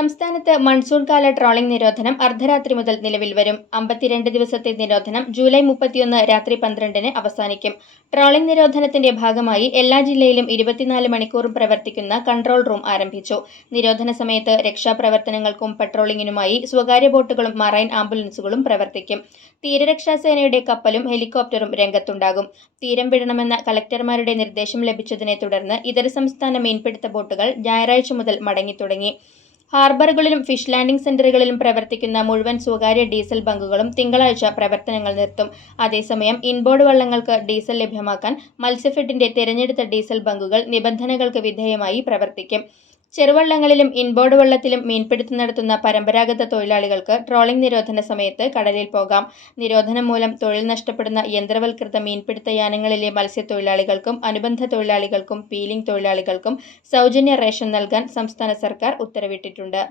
സംസ്ഥാനത്ത് മൺസൂൺ കാല ട്രോളിംഗ് നിരോധനം അർദ്ധരാത്രി മുതൽ നിലവിൽ വരും. അമ്പത്തിരണ്ട് ദിവസത്തെ നിരോധനം ജൂലൈ മുപ്പത്തിയൊന്ന് രാത്രി പന്ത്രണ്ടിന് അവസാനിക്കും. ട്രോളിംഗ് നിരോധനത്തിന്റെ ഭാഗമായി എല്ലാ ജില്ലയിലും ഇരുപത്തിനാല് മണിക്കൂറും പ്രവർത്തിക്കുന്ന കൺട്രോൾ റൂം ആരംഭിച്ചു. നിരോധന സമയത്ത് രക്ഷാപ്രവർത്തനങ്ങൾക്കും പട്രോളിംഗിനുമായി സ്വകാര്യ ബോട്ടുകളും മറൈൻ ആംബുലൻസുകളും പ്രവർത്തിക്കും. തീരരക്ഷാസേനയുടെ കപ്പലും ഹെലികോപ്റ്ററും രംഗത്തുണ്ടാകും. തീരം വിടണമെന്ന കളക്ടർമാരുടെ നിർദ്ദേശം ലഭിച്ചതിനെ തുടർന്ന് ഇതര സംസ്ഥാന മീൻപിടുത്ത ബോട്ടുകൾ ഞായറാഴ്ച മുതൽ മടങ്ങിത്തുടങ്ങി. ഹാർബറുകളിലും ഫിഷ് ലാൻഡിംഗ് സെന്ററുകളിലും പ്രവർത്തിക്കുന്ന മുഴുവൻ സ്വകാര്യ ഡീസൽ ബങ്കുകളും തിങ്കളാഴ്ച പ്രവർത്തനങ്ങൾ നിർത്തും. അതേസമയം ഇൻബോർഡ് വള്ളങ്ങൾക്ക് ഡീസൽ ലഭ്യമാക്കാൻ മത്സ്യഫെഡിന്റെ തിരഞ്ഞെടുത്ത ഡീസൽ ബങ്കുകൾ നിബന്ധനകൾക്ക് വിധേയമായി പ്രവർത്തിക്കും. ചെറുവള്ളങ്ങളിലും ഇൻബോർഡ് വള്ളത്തിലും മീൻപിടുത്തം നടത്തുന്ന പരമ്പരാഗത തൊഴിലാളികൾക്ക് ട്രോളിംഗ് നിരോധന സമയത്ത് കടലിൽ പോകാം. നിരോധനം മൂലം തൊഴിൽ നഷ്ടപ്പെടുന്ന യന്ത്രവൽകൃത മീൻപിടുത്ത യാനങ്ങളിലെ മത്സ്യത്തൊഴിലാളികൾക്കും അനുബന്ധ തൊഴിലാളികൾക്കും പീലിംഗ് തൊഴിലാളികൾക്കും സൗജന്യ റേഷൻ നൽകാൻ സംസ്ഥാന സർക്കാർ ഉത്തരവിട്ടിട്ടുണ്ട്.